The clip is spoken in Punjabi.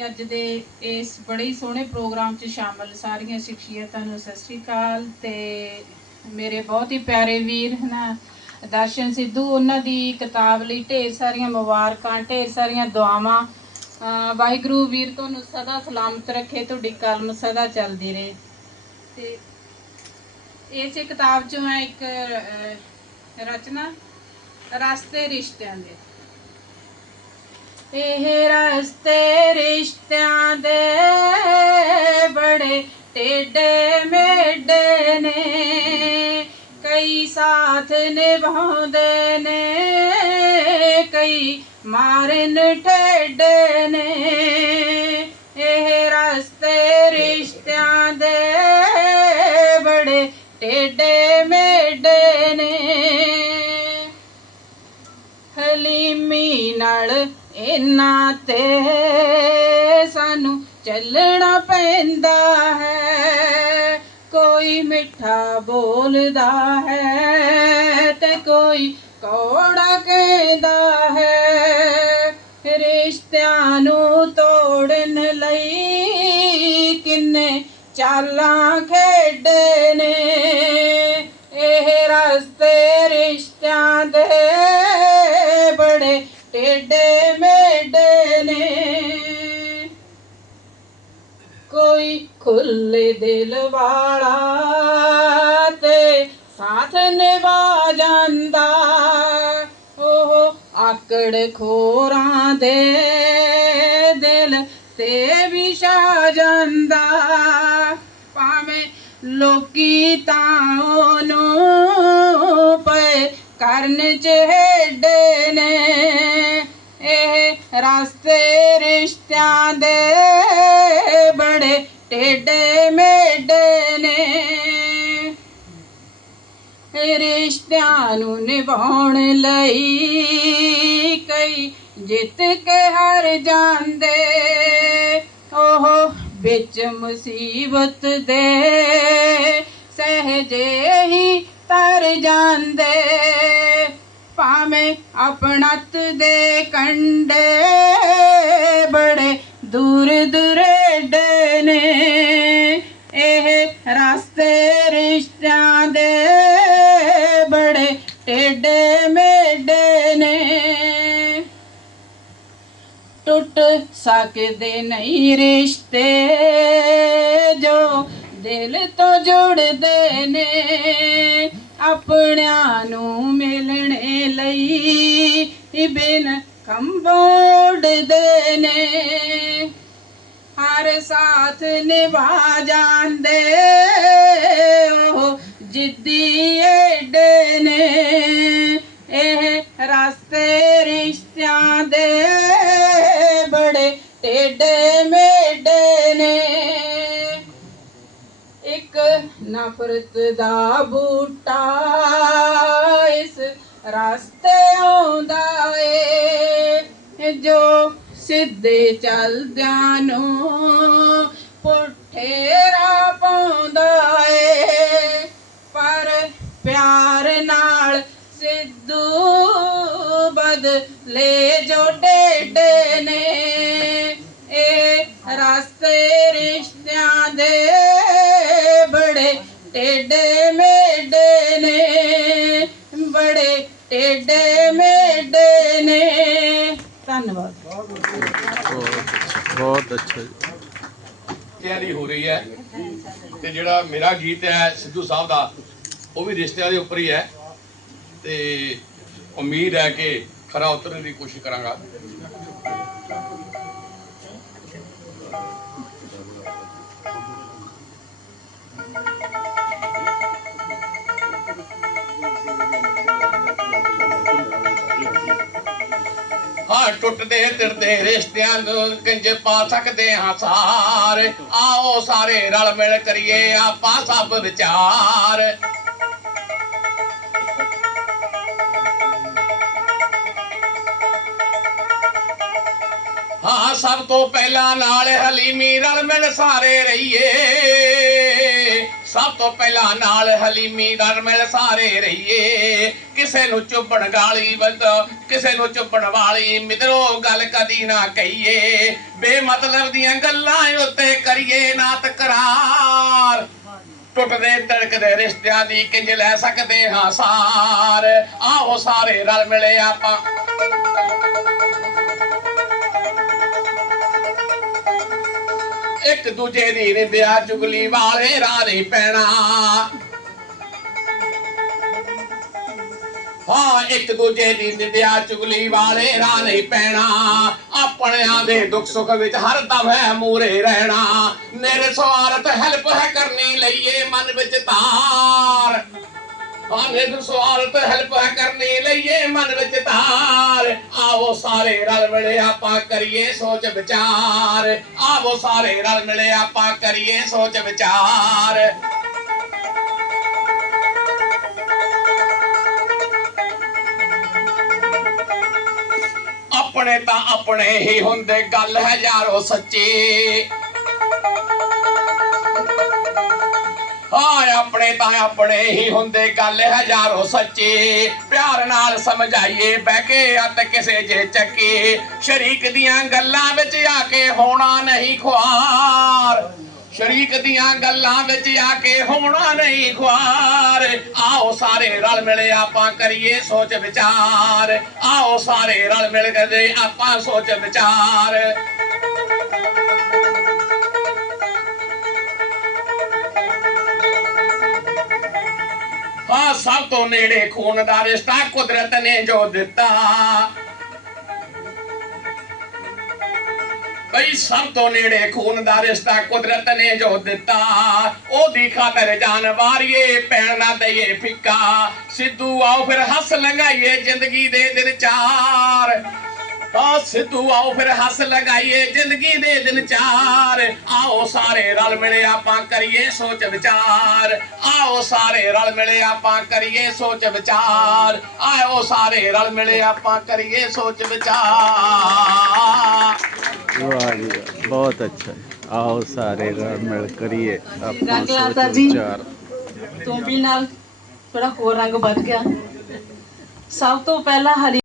ਅੱਜ ਦੇ ਇਸ ਬੜੇ ਹੀ ਸੋਹਣੇ ਪ੍ਰੋਗਰਾਮ 'ਚ ਸ਼ਾਮਲ ਸਾਰੀਆਂ ਸ਼ਖਸੀਅਤਾਂ ਨੂੰ ਸਤਿ ਸ੍ਰੀ ਅਕਾਲ ਤੇ ਮੇਰੇ ਬਹੁਤ ਹੀ ਪਿਆਰੇ ਵੀਰ, ਹਨਾ, ਦਰਸ਼ਨ ਸਿੱਧੂ, ਉਹਨਾਂ ਦੀ ਕਿਤਾਬ ਲਈ ਢੇਰ ਸਾਰੀਆਂ ਮੁਬਾਰਕਾਂ, ਢੇਰ ਸਾਰੀਆਂ ਦੁਆਵਾਂ। ਵਾਹਿਗੁਰੂ ਵੀਰ ਤੁਹਾਨੂੰ ਸਦਾ ਸਲਾਮਤ ਰੱਖੇ, ਤੁਹਾਡੀ ਕਲਮ ਸਦਾ ਚੱਲਦੀ ਰਹੇ। ਤੇ ਇਸੇ ਕਿਤਾਬ 'ਚੋਂ ਮੈਂ ਇੱਕ ਰਚਨਾ, ਰਸਤੇ ਰਿਸ਼ਤਿਆਂ ਦੇ। ਇਹ ਰਸਤੇ ਰਿਸ਼ਤਿਆਂ ਦੇ ਬੜੇ ਟੇਡੇ ਮੇਡੇ ਨੇ। ਕਈ ਸਾਥ ਨਿਭਾਉਂਦੇ ਨੇ, ਕਈ ਮਾਰਨ ਠੇਡੇ ਨੇ। ਇਹ ਰਸਤੇ ਰਿਸ਼ਤਿਆਂ ਦੇ ਬੜੇ ਟੇਡੇ ਮੇਡੇ ਨੇ। ਹਲੀਮੀ ਨਾਲ ਇਹਨਾਂ ਤੇ ਸਾਨੂੰ ਚੱਲਣਾ ਪੈਂਦਾ ਹੈ। ਕੋਈ ਮਿੱਠਾ ਬੋਲਦਾ ਹੈ ਤੇ ਕੋਈ ਕੌੜਾ ਕਹਿੰਦਾ ਹੈ। ਰਿਸ਼ਤਿਆਂ ਨੂੰ ਤੋੜਨ ਲਈ ਕਿੰਨੇ ਚਾਲਾਂ ਖੇਡੇ ਨੇ ਇਹ ਰਸਤੇ ਰਿਸ਼ਤਿਆਂ ਦੇ ਖੁੱਲੇ ਦਿਲ ਵਾਲਾ ਤੇ ਸਾਥ ਨਿਭਾ ਜਾਂਦਾ। ਉਹ ਆਕੜ ਖੋਰਾਂ ਦੇ ਦਿਲ ਤੇ ਵੀ ਜਾਂਦਾ। ਭਾਵੇਂ ਲੋਕੀ ਤਾਂ ਉਹਨੂੰ ਪਏ ਕਰਨ ਚ ਰਿਸ਼ਤਿਆਂ ਨੂੰ ਨਿਭਾਉਣ ਲਈ ਕਈ ਜਿੱਤ ਕੇ ਹਰ ਜਾਂਦੇ। ਉਹ ਵਿੱਚ ਮੁਸੀਬਤ ਦੇ ਸਹਜੇ ਹੀ ਤਰ ਜਾਂਦੇ। ਭਾਵੇਂ ਆਪਣਤ ਦੇ ਕੰਡੇ ਬੜੇ ਦੂਰ ਦੁਰੇਡੇ ਨੇ ਇਹ ਰਸਤੇ ਸਕਦੇ ਨਹੀਂ ਰਿਸ਼ਤੇ, ਜੋ ਦਿਲ ਤੋਂ ਜੁੜਦੇ ਨੇ, ਆਪਣਿਆਂ ਨੂੰ ਮਿਲਣੇ ਲਈ ਬਿਨ ਖੰਬੋੜਦੇ ਨੇ। ਹਰ ਸਾਥ ਨਿਭਾ ਜਾਂਦੇ ਉਹ ਜਿੱਦੀ ਏਡੇ ਨੇ। ਇਹ ਰਸਤੇ ਰਿਸ਼ਤਿਆਂ ਦੇ ਟੇਡੇ ਮੇਡੇ ਨੇ। ਇੱਕ ਨਫ਼ਰਤ ਦਾ ਬੂਟਾ ਇਸ ਰਸਤੇ ਆਉਂਦਾ ਏ, ਜੋ ਸਿੱਧੇ ਚੱਲਦਿਆਂ ਨੂੰ ਪੁੱਠੇ ਰਾਹ ਪਾਉਂਦਾ ਏ। ਪਰ ਪਿਆਰ ਨਾਲ ਸਿੱਧੂ ਬਦਲੇ ਜੋ ਡੇਡੇ ਧੰਨਵਾਦ। ਬਹੁਤ ਅੱਛਾ ਜੀ। ਰਿਸ਼ਤਿਆਂ ਦੀ ਹੋ ਰਹੀ ਹੈ? ਤੇ ਜਿਹੜਾ ਮੇਰਾ ਗੀਤ ਹੈ ਸਿੱਧੂ ਸਾਹਿਬ ਦਾ ਉਹ ਵੀ ਰਿਸ਼ਤਿਆਂ ਦੇ ਉੱਪਰ ਹੀ ਹੈ। ਤੇ ਉਮੀਦ ਹੈ ਕਿ ਖਰਾ ਉਤਰਨ ਦੀ ਕੋਸ਼ਿਸ਼ ਕਰਾਂਗਾ। ਹਾਂ ਟੁੱਟਦੇ ਤਿਰਦੇ ਰਿਸ਼ਤਿਆਂ ਨੂੰ ਕਿੰਜ ਪਾ ਸਕਦੇ ਹਾਂ ਸਾਰ। ਆਓ ਸਾਰੇ ਰਲ ਮਿਲ ਕਰੀਏ ਆਪਾਂ ਸਭ ਵਿਚਾਰ। ਹਾਂ ਸਭ ਤੋਂ ਪਹਿਲਾਂ ਨਾਲ ਹਲੀਮੀ ਰਲ ਮਿਲ ਸਾਰੇ ਰਹੀਏ। ਸਭ ਤੋਂ ਪਹਿਲਾਂ ਨਾਲ ਹਲੀਮੀ ਰਲ ਮਿਲ ਸਾਰੇ ਰਹੀਏ। ਕਿਸੇ ਨੂੰ ਚੁੱਪਣ ਗਾਲੀ ਬੰਦ, ਕਿਸੇ ਨੂੰ ਚੁੱਪਣ ਵਾਲੀ ਮਿੱਤਰੋ, ਗੱਲ ਕਦੀ ਨਾ ਕਹੀਏ। ਬੇਮਤਲਬ ਦੀਆਂ ਗੱਲਾਂ ਉੱਤੇ ਕਰੀਏ, ਨਾ ਤਕਰਾਰ ਟੁੱਟਦੇ ਤੜਕਦੇ ਰਿਸ਼ਤਿਆਂ ਦੀ ਕਿੰਜ ਲੈ ਸਕਦੇ ਹਾਂ ਸਾਰ। ਆਹੋ ਸਾਰੇ ਰਲ ਮਿਲੇ ਆਪਾਂ। ਇੱਕ ਦੂਜੇ ਦੀ ਨਿੰਦਿਆ ਚੁਗਲੀ ਵਾਲੇ ਰਾਹ ਨਹੀਂ ਪੈਣਾ। ਇੱਕ ਦੂਜੇ ਦੀ ਨਿੰਦਿਆ ਚੁਗਲੀ ਵਾਲੇ ਰਾਹ ਨਹੀਂ ਪੈਣਾ। ਆਪਣਿਆਂ ਦੇ ਦੁੱਖ ਸੁੱਖ ਵਿੱਚ ਹਰ ਦਮ ਮੂਰੇ ਰਹਿਣਾ। ਮੇਰੇ ਸਵਾਰਥ ਹੈਲਪ ਹੈ ਕਰਨੀ ਲਈਏ ਮਨ ਵਿੱਚ ਤਾਰ। ਆਨੇ ਨੂੰ ਸਵਾਰਥ ਹੈਲਪ ਹੈ ਕਰਨੀ ਲਈਏ ਮਨ ਵਿੱਚ ਤਾਰ। ਆਵੋ ਸਾਰੇ ਰਲ ਮਿਲੇ ਆਪਾਂ ਕਰੀਏ ਸੋਚ ਵਿਚਾਰ। ਆਵੋ ਸਾਰੇ ਰਲ ਮਿਲੇ ਆਪਾਂ ਕਰੀਏ ਸੋਚ ਵਿਚਾਰ। ਆਪਣੇ ਤਾਂ ਆਪਣੇ ਹੀ ਹੁੰਦੇ, ਗੱਲ ਹੈ ਯਾਰੋ ਸੱਚੀ। ਹਾਏ ਆਪਣੇ ਤਾਂ ਆਪਣੇ ਹੀ ਹੁੰਦੇ, ਗੱਲ ਹੈ ਸੱਚੀ। ਪਿਆਰ ਨਾਲ ਸਮਝਾਈਏ, ਬਹਿ ਕੇ ਅੱਤ ਕਿਸੇ ਜੇ ਚੱਕੀ। ਸ਼ਰੀਕ ਦੀਆਂ ਗੱਲਾਂ ਵਿੱਚ ਆ ਕੇ ਹੋਣਾ ਨਹੀਂ ਖੁਆ। ਸ਼ਰੀਕ ਦੀਆਂ ਗੱਲਾਂ ਵਿੱਚ ਆ ਕੇ ਹੋਣਾ ਨਹੀਂ ਖੁਆਰ। ਆਓ ਸਾਰੇ ਰਲ ਮਿਲੇ ਆਪਾਂ ਕਰੀਏ ਸੋਚ ਵਿਚਾਰ। ਆਓ ਸਾਰੇ ਰਲ ਮਿਲ ਕੇ ਆਪਾਂ ਸੋਚ ਵਿਚਾਰ। ਹਾਂ, ਸਭ ਤੋਂ ਨੇੜੇ ਖੂਨ ਦਾ ਰਿਸ਼ਤਾ ਕੁਦਰਤ ਨੇ ਜੋ ਦਿੱਤਾ। ਬਈ ਸਭ ਤੋਂ ਨੇੜੇ ਖੂਨ ਦਾ ਰਿਸ਼ਤਾ ਕੁਦਰਤ ਨੇ ਜੋ ਦਿੱਤਾ, ਉਹਦੀ ਖਾਤਰ ਜਾਨ ਵਾਰੀਏ ਪੈਣ ਨਾ ਦਈਏ ਫਿੱਕਾ। ਸਿੱਧੂ ਆਓ ਫਿਰ ਹੱਸ ਲੰਗਾਈਏ ਜ਼ਿੰਦਗੀ ਦੇ ਦਿਨ ਚਾਰ। ਆ ਸਿੱਧੂ ਆਓ ਫਿਰ ਹੱਸ ਲਗਾਈਏ ਜ਼ਿੰਦਗੀ ਦੇ ਦਿਨ ਚਾਰ। ਆਓ ਸਾਰੇ ਰਲ ਮਿਲੇ ਆਪਾਂ ਕਰੀਏ ਸੋਚ ਵਿਚਾਰ। ਆਓ ਸਾਰੇ ਰਲ ਮਿਲੇ ਆਪਾਂ ਕਰੀਏ ਸੋਚ ਵਿਚਾਰ। ਆਓ ਸਾਰੇ ਰਲ ਮਿਲੇ ਆਪਾਂ ਕਰੀਏ ਸੋਚ ਵਿਚਾਰ। ਵਾਹ ਜੀ ਵਾਹ, ਬਹੁਤ ਅੱਛਾ ਆਓ ਸਾਰੇ ਰਲ ਮਿਲ ਕਰੀਏ ਆਪਾਂ ਰੰਗ ਲਾਤਾ ਸੋਚ ਜੀ। ਵਿਚਾਰ ਤੋਂਬੀ ਨਾਲ ਥੋੜਾ ਹੋਰ ਰੰਗ ਵੱਧ ਗਿਆ ਸਭ ਤੋਂ ਪਹਿਲਾਂ ਹਰੀ